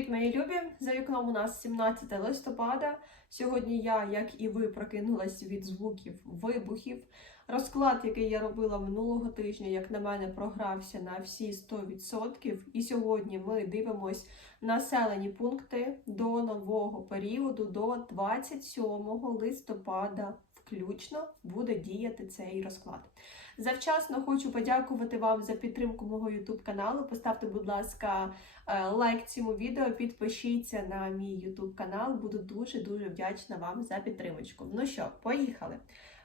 Привіт, мої любі! За вікном у нас 17 листопада. Сьогодні я, як і ви, прокинулась від звуків вибухів. Розклад, який я робила минулого тижня, як на мене, програвся на всі 100%. І сьогодні ми дивимось населені пункти до нового періоду, до 27 листопада. Включно буде діяти цей розклад. Завчасно хочу подякувати вам за підтримку мого YouTube каналу. Поставте, будь ласка, е, лайк цьому відео, підпишіться на мій YouTube канал. Буду дуже-дуже вдячна вам за підтримочку. Ну що, поїхали.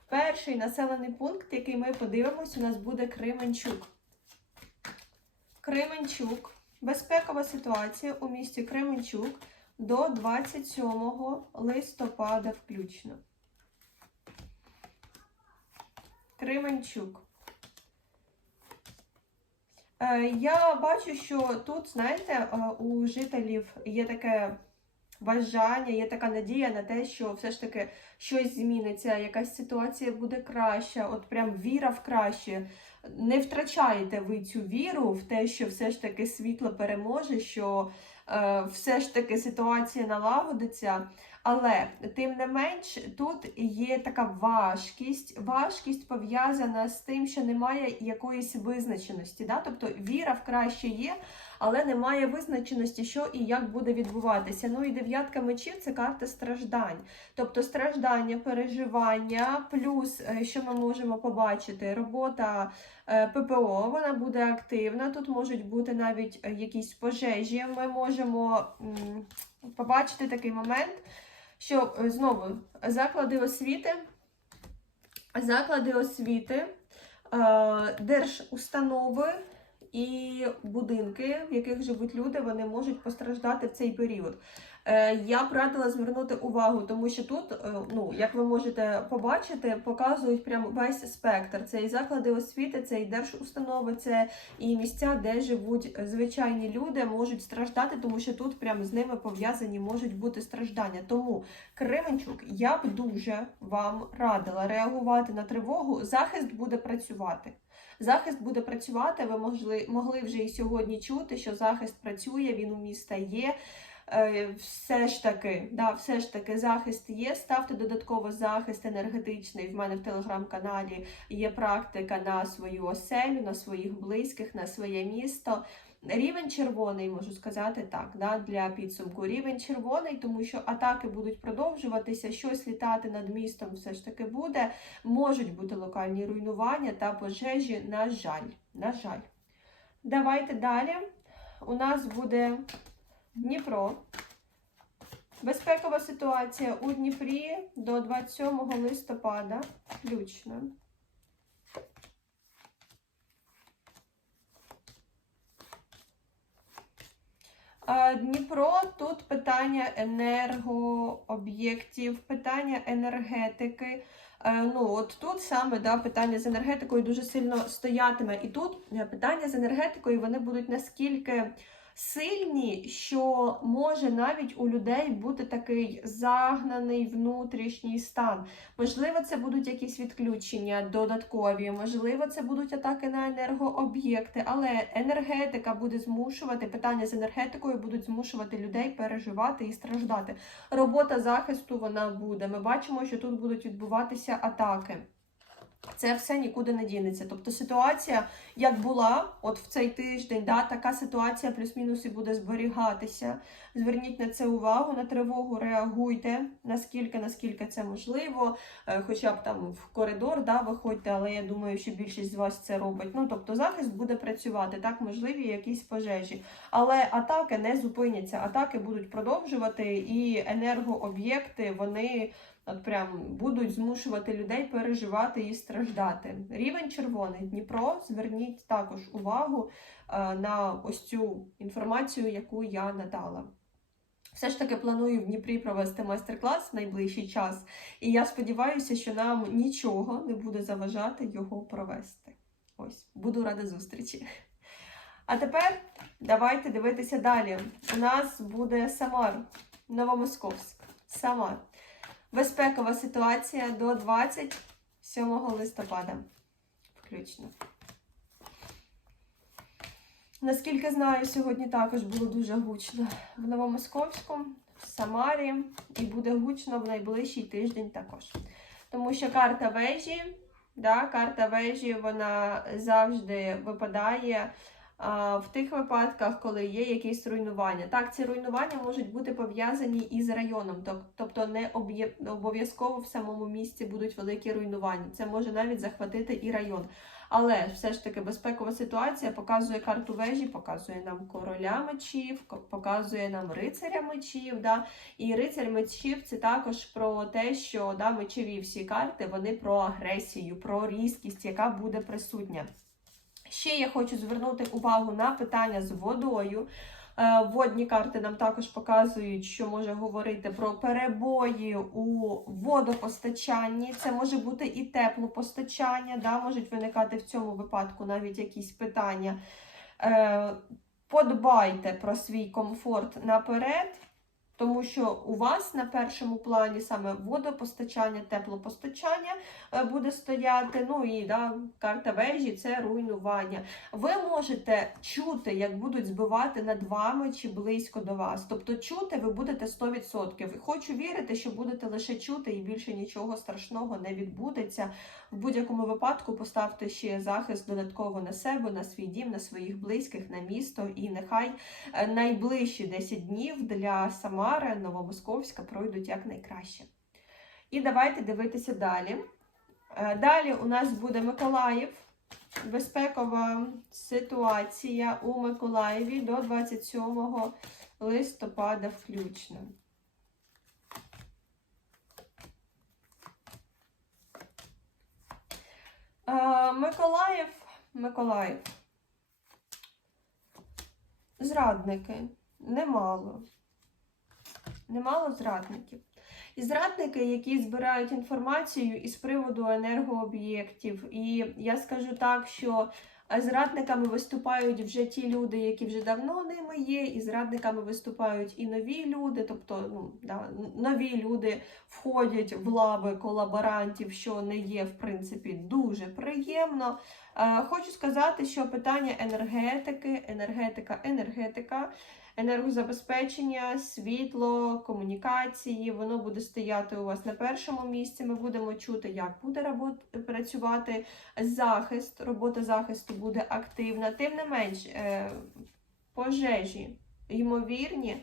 Перший населений пункт, який ми подивимось, у нас буде Кременчук. Кременчук. Безпекова ситуація у місті Кременчук до 27 листопада включно. Кременчук. Е, Я бачу, що тут, знаєте, е, у жителів є таке бажання, є така надія на те, що все ж таки щось зміниться, якась ситуація буде краща, от прям віра в краще. Не втрачаєте ви цю віру в те, що все ж таки світло переможе, що е, все ж таки ситуація налагодиться. Але тим не менш, тут є така важкість. Важкість пов'язана з тим, що немає якоїсь визначеності. Да? Тобто віра в краще є, але немає визначеності, що і як буде відбуватися. Ну і дев'ятка мечів це карта страждань. Тобто страждання, переживання, плюс, е, що ми можемо побачити, робота е, ППО, вона буде активна. Тут можуть бути навіть е, якісь пожежі. Ми можемо побачити такий момент що е, знову заклади освіти, заклади освіти, е, держустанови і будинки, в яких живуть люди, вони можуть постраждати в цей період. Е, Я б радила звернути увагу, тому що тут, е, ну як ви можете побачити, показують прям весь спектр. Це і заклади освіти, це і держустанови, це і місця, де живуть звичайні люди, можуть страждати, тому що тут прям з ними пов'язані можуть бути страждання. Тому Кременчук, я б дуже вам радила реагувати на тривогу. Захист буде працювати. Захист буде працювати. Ви могли, могли вже і сьогодні чути, що захист працює, він у міста є. Е, Все ж таки, да, все ж таки, захист є. Ставте додатково захист енергетичний. В мене в телеграм-каналі є практика на свою оселю, на своїх близьких, на своє місто. Рівень червоний, можу сказати так, да, для підсумку. Рівень червоний, тому що атаки будуть продовжуватися, щось літати над містом все ж таки буде. Можуть бути локальні руйнування та пожежі, на жаль. На жаль. Давайте далі. У нас буде Дніпро. Безпекова ситуація у Дніпрі до 27 листопада. Включно. Дніпро тут питання енергооб'єктів, питання енергетики. Е, Ну, от тут саме да, питання з енергетикою дуже сильно стоятиме. І тут е, питання з енергетикою вони будуть наскільки сильні, що може навіть у людей бути такий загнаний внутрішній стан. Можливо, це будуть якісь відключення додаткові, можливо, це будуть атаки на енергооб'єкти, але енергетика буде змушувати, питання з енергетикою будуть змушувати людей переживати і страждати. Робота захисту вона буде. Ми бачимо, що тут будуть відбуватися атаки. Це все нікуди не дінеться. Тобто ситуація, як була, от в цей тиждень, да, така ситуація плюс-мінус і буде зберігатися. Зверніть на це увагу, на тривогу реагуйте, наскільки, наскільки це можливо. Е, Хоча б там в коридор да, виходьте, але я думаю, що більшість з вас це робить. Ну, тобто захист буде працювати, так, можливі якісь пожежі. Але атаки не зупиняться, атаки будуть продовжувати, і енергооб'єкти, вони. От прям будуть змушувати людей переживати і страждати. Рівень червоний Дніпро. Зверніть також увагу е, на ось цю інформацію, яку я надала. Все ж таки планую в Дніпрі провести майстер-клас в найближчий час, і я сподіваюся, що нам нічого не буде заважати його провести. Ось, буду рада зустрічі. А тепер давайте дивитися далі. У нас буде Самар, Новомосковськ. Самар. Безпекова ситуація до 27 листопада. Включно. Наскільки знаю, сьогодні також було дуже гучно в Новомосковську, в Самарі, і буде гучно в найближчий тиждень також. Тому що карта вежі, да, карта вежі, вона завжди випадає в тих випадках, коли є якісь руйнування. Так, ці руйнування можуть бути пов'язані із районом, тобто не обов'язково в самому місті будуть великі руйнування. Це може навіть захватити і район. Але все ж таки безпекова ситуація показує карту вежі, показує нам короля мечів, показує нам рицаря мечів. Да? І рицар мечів це також про те, що да, мечеві всі карти вони про агресію, про різкість, яка буде присутня. Ще я хочу звернути увагу на питання з водою. Е, Водні карти нам також показують, що може говорити про перебої у водопостачанні. Це може бути і теплопостачання, да, можуть виникати в цьому випадку навіть якісь питання. Е, Подбайте про свій комфорт наперед, тому що у вас на першому плані саме водопостачання, теплопостачання е, буде стояти. Ну і да, карта вежі це руйнування. Ви можете чути, як будуть збивати над вами чи близько до вас. Тобто чути ви будете 100%. І Хочу вірити, що будете лише чути і більше нічого страшного не відбудеться. В будь-якому випадку поставте ще захист додатково на себе, на свій дім, на своїх близьких, на місто. І нехай е, найближчі 10 днів для Самари, Новомосковська пройдуть якнайкраще. І давайте дивитися далі. Е, Далі у нас буде Миколаїв. Безпекова ситуація у Миколаєві до 27 листопада включно. Е, Миколаїв, Миколаїв. Зрадники. Немало. Немало зрадників. І зрадники, які збирають інформацію із приводу енергооб'єктів. І я скажу так, що е, зрадниками виступають вже ті люди, які вже давно ними є, і зрадниками виступають і нові люди, тобто ну, да, нові люди входять в лави колаборантів, що не є, в принципі, дуже приємно. Е, Хочу сказати, що питання енергетики, енергетика, енергетика енергозабезпечення, світло, комунікації, воно буде стояти у вас на першому місці. Ми будемо чути, як буде робот- працювати захист. Робота захисту буде активна. Тим не менш, е, пожежі ймовірні.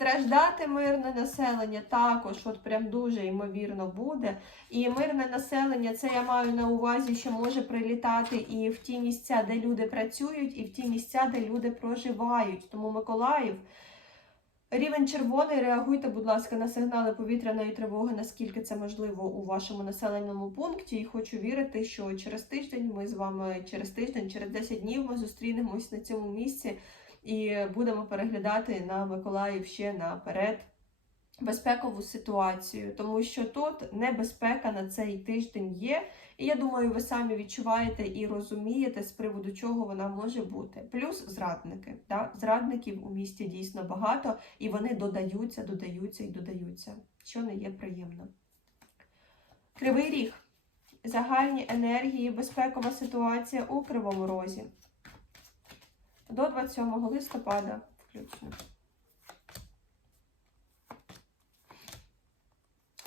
Страждати мирне населення також, от прям дуже ймовірно буде. І мирне населення, це я маю на увазі, що може прилітати і в ті місця, де люди працюють, і в ті місця, де люди проживають. Тому Миколаїв. Рівень червоний, реагуйте, будь ласка, на сигнали повітряної тривоги, наскільки це можливо у вашому населеному пункті. І хочу вірити, що через тиждень ми з вами через тиждень, через 10 днів ми зустрінемось на цьому місці і будемо переглядати на Миколаїв ще наперед безпекову ситуацію, тому що тут небезпека на цей тиждень є. І я думаю, ви самі відчуваєте і розумієте, з приводу чого вона може бути. Плюс зрадники. Да? Зрадників у місті дійсно багато, і вони додаються, додаються і додаються, що не є приємно. Кривий ріг. Загальні енергії, безпекова ситуація у Кривому Розі. До 27 листопада включно.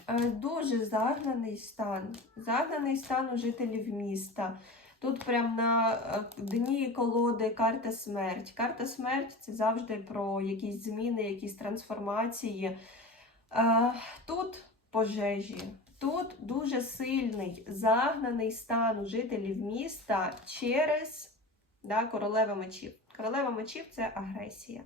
Е, Дуже загнаний стан. Загнаний стан у жителів міста. Тут прям на е, дні колоди карта смерть. Карта смерть це завжди про якісь зміни, якісь трансформації. Е, Тут пожежі. Тут дуже сильний загнаний стан у жителів міста через да, королева мечів. Королева мечів це агресія.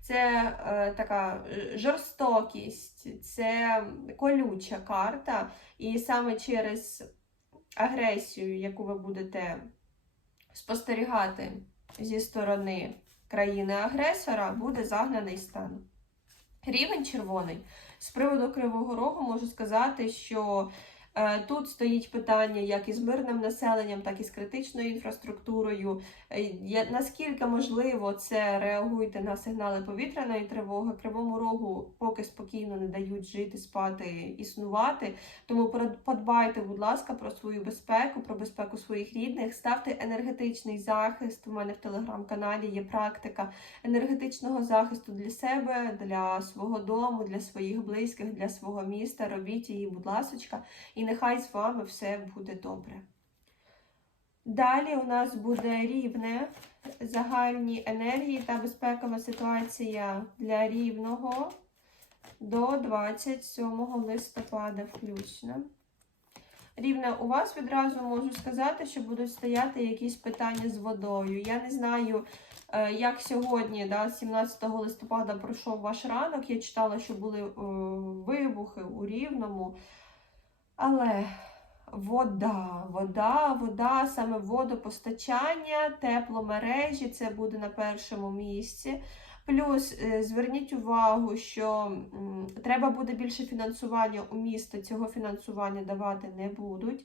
Це е, така е, жорстокість, це колюча карта. І саме через агресію, яку ви будете спостерігати зі сторони країни-агресора, буде загнаний стан. Рівень червоний. З приводу Кривого Рогу можу сказати, що Тут стоїть питання як із мирним населенням, так і з критичною інфраструктурою. Е, Наскільки можливо це реагуйте на сигнали повітряної тривоги. Кривому рогу поки спокійно не дають жити, спати, існувати. Тому подбайте, будь ласка, про свою безпеку, про безпеку своїх рідних. Ставте енергетичний захист. У мене в телеграм-каналі є практика енергетичного захисту для себе, для свого дому, для своїх близьких, для свого міста. Робіть її, будь ласочка, і нехай з вами все буде добре. Далі у нас буде рівне загальні енергії та безпекова ситуація для рівного до 27 листопада включно. Рівне, у вас відразу можу сказати, що будуть стояти якісь питання з водою. Я не знаю, е, як сьогодні, да, 17 листопада, пройшов ваш ранок. Я читала, що були е, вибухи у Рівному. Але вода, вода, вода, саме водопостачання, тепломережі це буде на першому місці. Плюс е, зверніть увагу, що треба буде більше фінансування у міста, цього фінансування давати не будуть.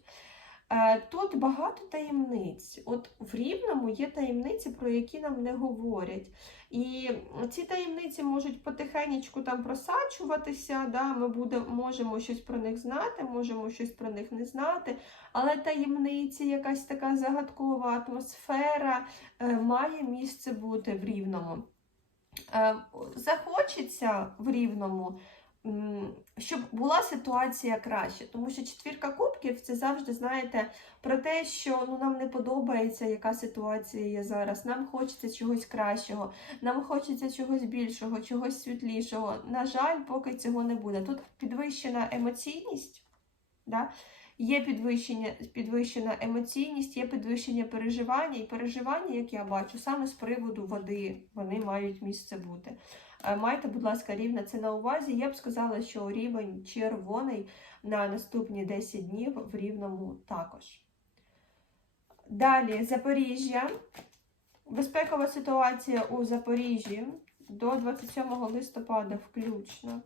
Е, Тут багато таємниць. От в Рівному є таємниці, про які нам не говорять. І ці таємниці можуть потихеньку там просачуватися. Да? Ми буде, можемо щось про них знати, можемо щось про них не знати. Але таємниці, якась така загадкова атмосфера е, має місце бути в Рівному. Е, захочеться в Рівному, щоб була ситуація краще. Тому що четвірка кубків це завжди, знаєте, про те, що ну, нам не подобається, яка ситуація є зараз. Нам хочеться чогось кращого, нам хочеться чогось більшого, чогось світлішого. На жаль, поки цього не буде. Тут підвищена емоційність. Да? Є підвищення, підвищена емоційність, є підвищення переживання, і переживання, як я бачу, саме з приводу води вони мають місце бути. Е, Майте, будь ласка, рівно це на увазі. Я б сказала, що рівень червоний на наступні 10 днів в рівному також. Далі Запоріжжя. Безпекова ситуація у Запоріжжі до 27 листопада включно.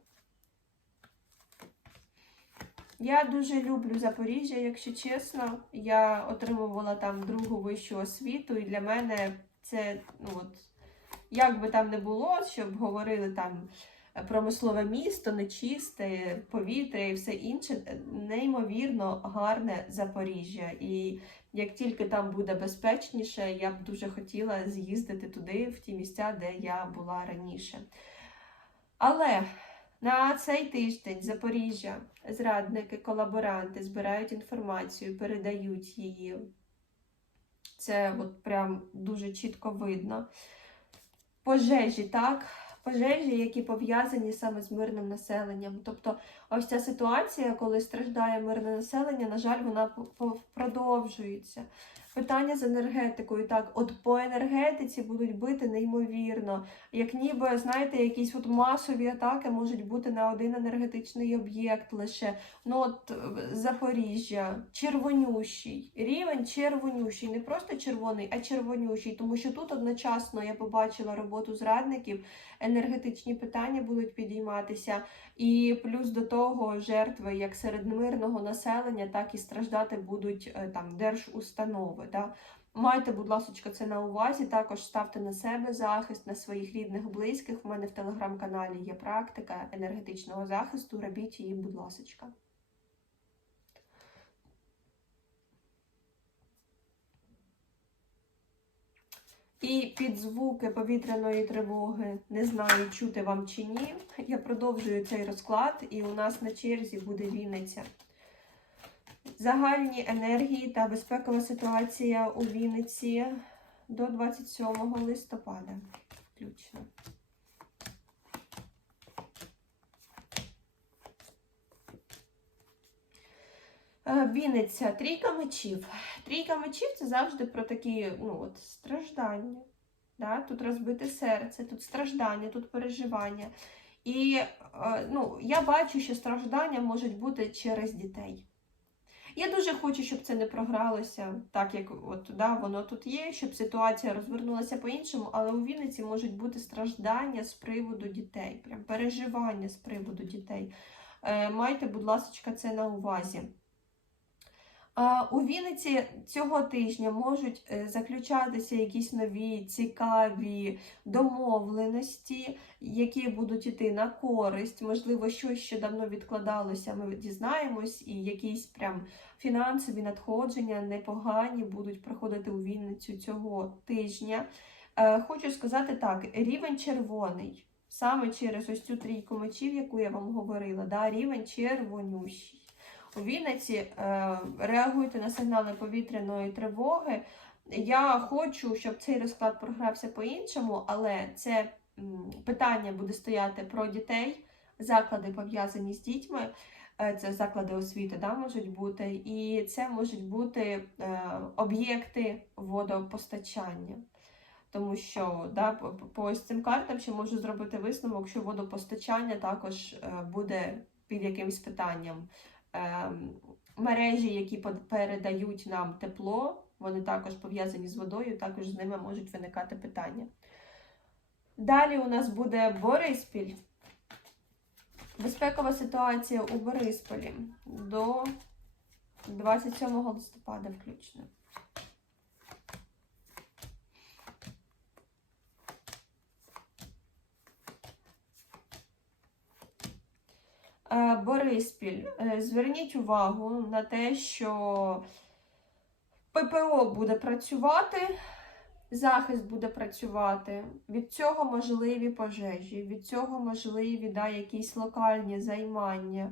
Я дуже люблю Запоріжжя, якщо чесно. Я отримувала там другу вищу освіту, і для мене це, ну от, як би там не було, щоб говорили там промислове місто, нечисте, повітря і все інше, неймовірно гарне Запоріжжя. І як тільки там буде безпечніше, я б дуже хотіла з'їздити туди, в ті місця, де я була раніше. Але на цей тиждень Запоріжжя, зрадники, колаборанти збирають інформацію, передають її. Це от прям дуже чітко видно. Пожежі, так? Пожежі, які пов'язані саме з мирним населенням. Тобто, ось ця ситуація, коли страждає мирне населення, на жаль, вона продовжується. Питання з енергетикою, так, от по енергетиці будуть бити неймовірно. Як ніби, знаєте, якісь от масові атаки можуть бути на один енергетичний об'єкт лише. Ну от е, Запоріжжя, червонющий, рівень червонющий, не просто червоний, а червонющий, тому що тут одночасно я побачила роботу зрадників, енергетичні питання будуть підійматися, і плюс до того жертви як серед мирного населення, так і страждати будуть е, там держустанови. Да? Майте, будь ласка, це на увазі. Також ставте на себе захист, на своїх рідних, близьких. У мене в телеграм-каналі є практика енергетичного захисту. Робіть її, будь ласка. І під звуки повітряної тривоги не знаю, чути вам чи ні. Я продовжую цей розклад, і у нас на черзі буде Вінниця. Загальні енергії та безпекова ситуація у Вінниці до 27 листопада включно. Вінниця, трійка мечів. Трійка мечів це завжди про такі ну, от, страждання. Да? Тут розбите серце, тут страждання, тут переживання. І е, ну, я бачу, що страждання можуть бути через дітей. Я дуже хочу, щоб це не програлося, так як от, да, воно тут є, щоб ситуація розвернулася по-іншому, але у Вінниці можуть бути страждання з приводу дітей, прям переживання з приводу дітей. Е, майте, будь ласка, це на увазі. У Вінниці цього тижня можуть е, заключатися якісь нові цікаві домовленості, які будуть іти на користь. Можливо, щось що давно відкладалося, ми дізнаємось, і якісь прям фінансові надходження непогані будуть приходити у Вінницю цього тижня. Е, Хочу сказати так: рівень червоний, саме через ось цю трійку мечів, яку я вам говорила, да, рівень червонющий. У Вінниці е, реагуйте на сигнали повітряної тривоги. Я хочу, щоб цей розклад програвся по-іншому, але це питання буде стояти про дітей, заклади пов'язані з дітьми. Е, Це заклади освіти да, можуть бути, і це можуть бути е, об'єкти водопостачання. Тому що да, по, ось цим картам ще можу зробити висновок, що водопостачання також е, буде під якимось питанням. Е, мережі, які передають нам тепло, вони також пов'язані з водою, також з ними можуть виникати питання. Далі у нас буде Бориспіль. Безпекова ситуація у Борисполі до 27 листопада включно. Бориспіль, е, зверніть увагу на те, що ППО буде працювати, захист буде працювати. Від цього можливі пожежі, від цього можливі да, якісь локальні займання.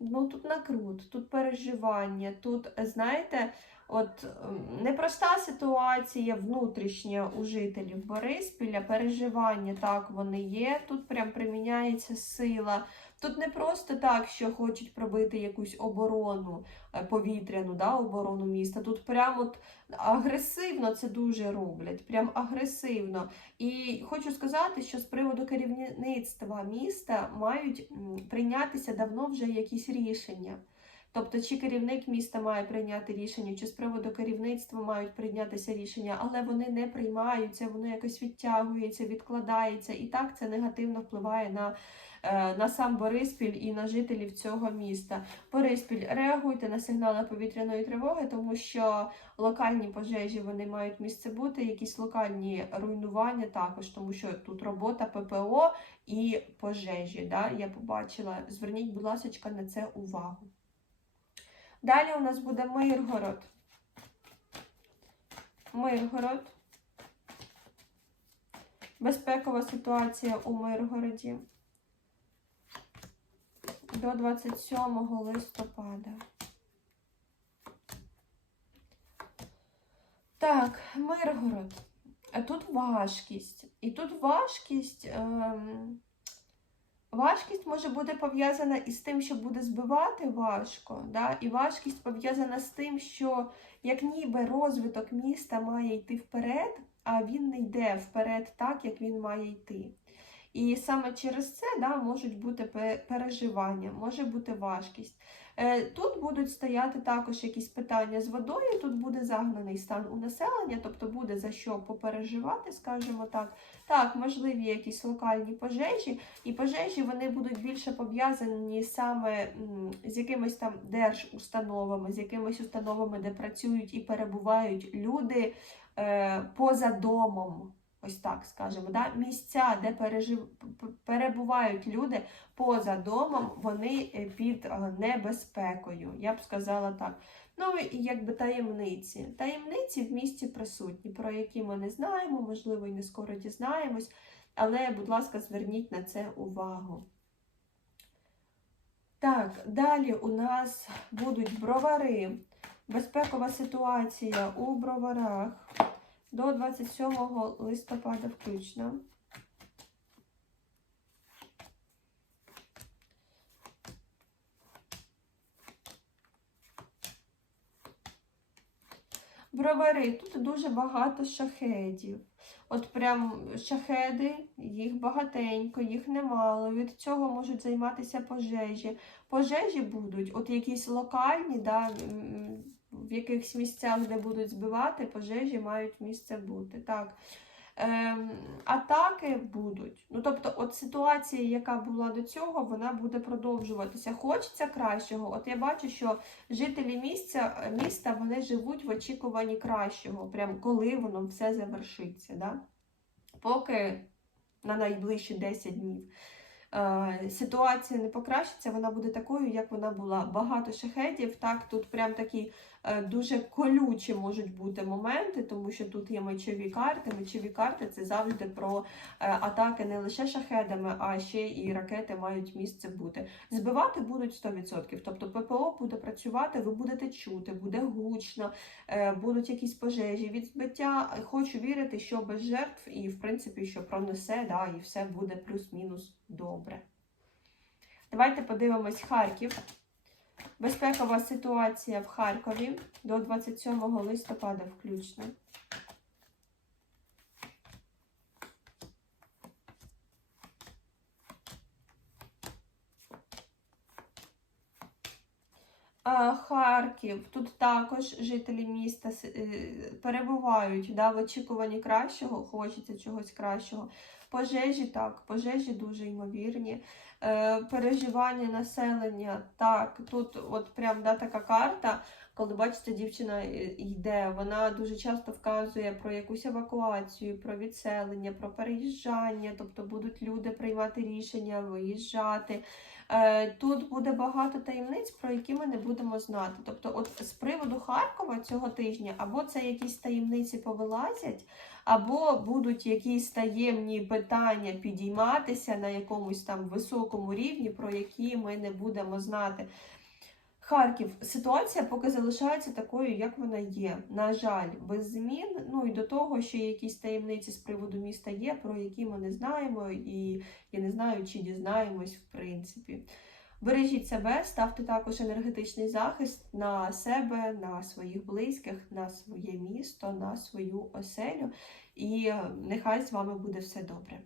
Ну, тут накрут, тут переживання, тут, знаєте, от ем, непроста ситуація внутрішня у жителів Бориспіля, переживання, так, вони є, тут прям приміняється сила. Тут не просто так, що хочуть пробити якусь оборону е, повітряну, да, оборону міста. Тут прямо от агресивно це дуже роблять, прям агресивно. І хочу сказати, що з приводу керівництва міста мають прийнятися давно вже якісь рішення. Тобто, чи керівник міста має прийняти рішення, чи з приводу керівництва мають прийнятися рішення, але вони не приймаються, воно якось відтягується, відкладається, і так це негативно впливає на, е, на сам Бориспіль і на жителів цього міста. Бориспіль, реагуйте на сигнали повітряної тривоги, тому що локальні пожежі вони мають місце бути, якісь локальні руйнування також, тому що тут робота ППО і пожежі. Да, я побачила. Зверніть, будь ласка, на це увагу. Далі у нас буде Миргород. Миргород. Безпекова ситуація у Миргороді до 27 листопада. Так, Миргород. Тут важкість. І тут важкість. Ем... Важкість може бути пов'язана із тим, що буде збивати важко, да? і важкість пов'язана з тим, що як ніби розвиток міста має йти вперед, а він не йде вперед так, як він має йти. І саме через це да, можуть бути переживання, може бути важкість. Е, Тут будуть стояти також якісь питання з водою, тут буде загнаний стан у населення, тобто буде за що попереживати, скажімо так. Так, можливі якісь локальні пожежі, і пожежі вони будуть більше пов'язані саме з якимись там держустановами, з якимись установами, де працюють і перебувають люди е, поза домом. Ось так скажемо, да? місця, де пережив... перебувають люди поза домом, вони е, під е, небезпекою. Я б сказала так. Ну і якби таємниці. Таємниці в місті присутні, про які ми не знаємо, можливо, і не скоро дізнаємось. Але, будь ласка, зверніть на це увагу. Так, далі у нас будуть бровари. Безпекова ситуація у броварах до 27 листопада включно. Бровари, тут дуже багато шахедів. От прям шахеди, їх багатенько, їх немало. Від цього можуть займатися пожежі. Пожежі будуть, от якісь локальні, да, в якихось місцях, де будуть збивати, пожежі мають місце бути. Так. ем, атаки будуть. Ну, тобто, от ситуація, яка була до цього, вона буде продовжуватися. Хочеться кращого. От я бачу, що жителі місця, міста вони живуть в очікуванні кращого, прям коли воно все завершиться. Да? Поки на найближчі 10 днів. Е, Ситуація не покращиться, вона буде такою, як вона була. Багато шахедів. Так, тут прям такі дуже колючі можуть бути моменти, тому що тут є мечові карти. Мечові карти це завжди про е, атаки не лише шахедами, а ще і ракети мають місце бути. Збивати будуть 100%. Тобто ППО буде працювати, ви будете чути, буде гучно, е, будуть якісь пожежі від збиття. Хочу вірити, що без жертв і, в принципі, що пронесе, да, і все буде плюс-мінус добре. Давайте подивимось Харків. Безпекова ситуація в Харкові до 27 листопада включно. Харків, тут також жителі міста е, перебувають да, в очікуванні кращого, хочеться чогось кращого. Пожежі так, пожежі дуже ймовірні. Е, переживання населення, так, тут от прям да, така карта, коли бачите, дівчина е, йде, вона дуже часто вказує про якусь евакуацію, про відселення, про переїжджання, тобто будуть люди приймати рішення, виїжджати. Е, Тут буде багато таємниць, про які ми не будемо знати. Тобто, от з приводу Харкова цього тижня, або це якісь таємниці повилазять, або будуть якісь таємні питання підійматися на якомусь там високому рівні, про які ми не будемо знати. Харків, ситуація поки залишається такою, як вона є. На жаль, без змін. Ну і до того, що якісь таємниці з приводу міста є, про які ми не знаємо, і я не знаю, чи дізнаємось, в принципі. Бережіть себе, ставте також енергетичний захист на себе, на своїх близьких, на своє місто, на свою оселю. І нехай з вами буде все добре.